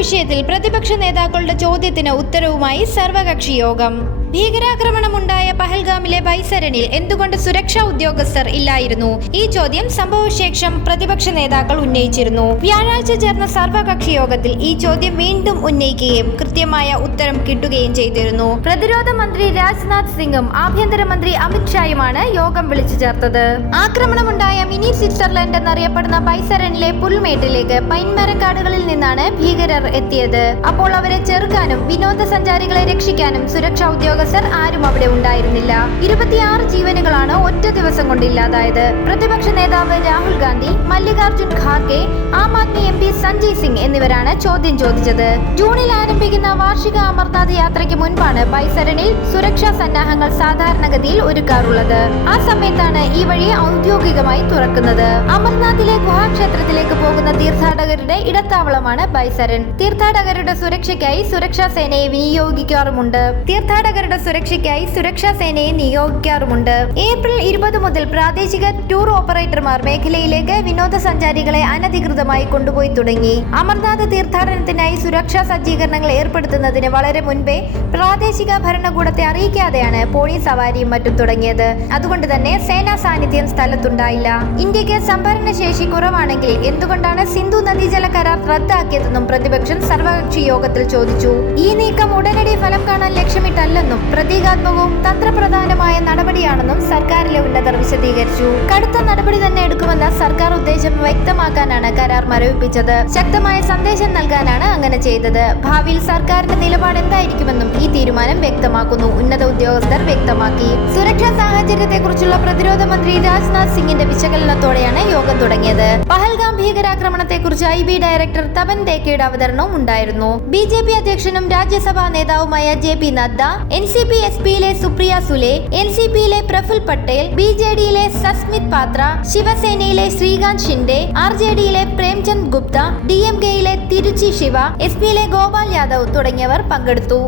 വിഷയത്തിൽ പ്രതിപക്ഷ നേതാക്കളുടെ ചോദ്യത്തിന് ഉത്തരവുമായി സർവകക്ഷി യോഗം. ഭീകരാക്രമണമുണ്ടായ പഹൽഗാമിലെ ബൈസരണിൽ എന്തുകൊണ്ട് സുരക്ഷാ ഉദ്യോഗസ്ഥർ ഇല്ലായിരുന്നു? ഈ ചോദ്യം സംഭവശേഷം പ്രതിപക്ഷ നേതാക്കൾ ഉന്നയിച്ചിരുന്നു. വ്യാഴാഴ്ച ചേർന്ന സർവകക്ഷി യോഗത്തിൽ ഈ ചോദ്യം വീണ്ടും ഉന്നയിക്കുകയും കൃത്യമായ ഉത്തരം കിട്ടുകയും ചെയ്തിരുന്നു. പ്രതിരോധ മന്ത്രി രാജ്നാഥ് സിംഗും ആഭ്യന്തരമന്ത്രി അമിത് ഷായുമാണ് യോഗം വിളിച്ചു ചേർത്തത്. ആക്രമണമുണ്ടായ മിനി സ്വിറ്റ്സർലൻഡ് എന്നറിയപ്പെടുന്ന ബൈസരണിലെ പുൽമേട്ടിലേക്ക് പൈൻമരക്കാടുകളിൽ നിന്നാണ് ഭീകരർ എത്തിയത്. അപ്പോൾ അവരെ ചെറുക്കാനും വിനോദസഞ്ചാരികളെ രക്ഷിക്കാനും സുരക്ഷാ ഉദ്യോഗസ്ഥർ ആരും അവിടെ ഉണ്ടായിരുന്നില്ല. ഇരുപത്തിയാറ് ജീവനുകളാണ് ഒറ്റ ദിവസം കൊണ്ട് ഇല്ലാതായത്. പ്രതിപക്ഷ നേതാവ് രാഹുൽ ഗാന്ധി മല്ലികാർജുൻ ഖാർഗെ ആം ആദ്മി എം പി സഞ്ജയ് സിംഗ് എന്നിവരാണ് ചോദ്യം ചോദിച്ചത്. ജൂണിൽ ആരംഭിക്കുന്ന വാർഷിക അമർനാഥ് യാത്രയ്ക്ക് മുൻപാണ് ബൈസരണിൽ സുരക്ഷാ സന്നാഹങ്ങൾ സാധാരണഗതിയിൽ ഒരുക്കാറുള്ളത്. ആ സമയത്താണ് ഈ വഴി ഔദ്യോഗികമായി തുറക്കുന്നത്. അമർനാഥിലെ ഗുഹാക്ഷേത്രത്തിലേക്ക് പോകുന്ന തീർത്ഥാടകരുടെ ഇടത്താവളമാണ് ബൈസരൺ. തീർത്ഥാടകരുടെ സുരക്ഷയ്ക്കായി സുരക്ഷാ സേനയെ വിനിയോഗിക്കാറുമുണ്ട്. തീർത്ഥാടകരുടെ സുരക്ഷയ്ക്കായി സുരക്ഷാ സേനയെ നിയോഗിക്കാറുമുണ്ട്. ഏപ്രിൽ ഇരുപത് മുതൽ പ്രാദേശിക ടൂർ ഓപ്പറേറ്റർമാർ മേഖലയിലേക്ക് വിനോദസഞ്ചാരികളെ അനധികൃതമായി കൊണ്ടുപോയി തുടങ്ങി. അമർനാഥ് തീർത്ഥാടനത്തിനായി സുരക്ഷാ സജ്ജീകരണങ്ങൾ ഏർപ്പെടുത്തുന്നതിന് വളരെ മുൻപേ പ്രാദേശിക ഭരണകൂടത്തെ അറിയിക്കാതെയാണ് പോണി സവാരിയും മറ്റും തുടങ്ങിയത്. അതുകൊണ്ട് തന്നെ സേനാ സാന്നിധ്യം സ്ഥലത്തുണ്ടായില്ല. ഇന്ത്യയ്ക്ക് സംഭരണ ശേഷി കുറവാണെങ്കിൽ എന്തുകൊണ്ടാണ് സിന്ധു നദീജല കരാർ റദ്ദാക്കിയതെന്നും പ്രതിപക്ഷം സർവകക്ഷി യോഗത്തിൽ ചോദിച്ചു. ഈ നീക്കം ഉടനടി ഫലം കാണാൻ ലക്ഷ്യമിട്ടല്ലെന്നും പ്രതീകാത്മകവും തന്ത്രപ്രധാനമായ നടപടിയാണെന്നും സർക്കാരിലെ ഉന്നതർ വിശദീകരിച്ചു. കടുത്ത നടപടി തന്നെ എടുക്കുമെന്ന സർക്കാർ ഉദ്ദേശം വ്യക്തമാക്കാനാണ് കരാർ മരവിപ്പിച്ചത്. ശക്തമായ സന്ദേശം നൽകാനാണ് അങ്ങനെ ചെയ്തത്. ഭാവിയിൽ സർക്കാരിന്റെ നിലപാട് എന്തായിരിക്കുമെന്നും ഈ തീരുമാനം വ്യക്തമാക്കുന്നു. ഉന്നത ഉദ്യോഗസ്ഥർ വ്യക്തമാക്കി. സുരക്ഷാ സാഹചര്യത്തെക്കുറിച്ചുള്ള പ്രതിരോധ മന്ത്രി രാജ്നാഥ് സിംഗിന്റെ വിശകലനത്തോടെയാണ് യോഗം തുടങ്ങിയത്. പഹൽഗാം ഭീകരാക്രമണത്തെക്കുറിച്ച് ഐ ബി ഡയറക്ടർ തപൻ തേക്കയുടെ അവതരണവും ഉണ്ടായിരുന്നു. ബി ജെ പി അധ്യക്ഷനും രാജ്യസഭാ നേതാവുമായ J P Nadda N C P S പിയിലെ സുപ്രിയ സുലെ എൻ സി പിയിലെ പ്രഫുൽ പട്ടേൽ ബി ജെ ഡിയിലെ സസ്മിത് പാത്ര ശിവസേനയിലെ ശ്രീകാന്ത് ഷിൻഡെ ആർ ജെ ഡിയിലെ പ്രേംചന്ദ് ഗുപ്ത ഡി എം കെയിലെ തിരുച്ചി ശിവ എസ് പിയിലെ ഗോപാൽ യാദവ് തുടങ്ങിയവർ പങ്കെടുത്തു.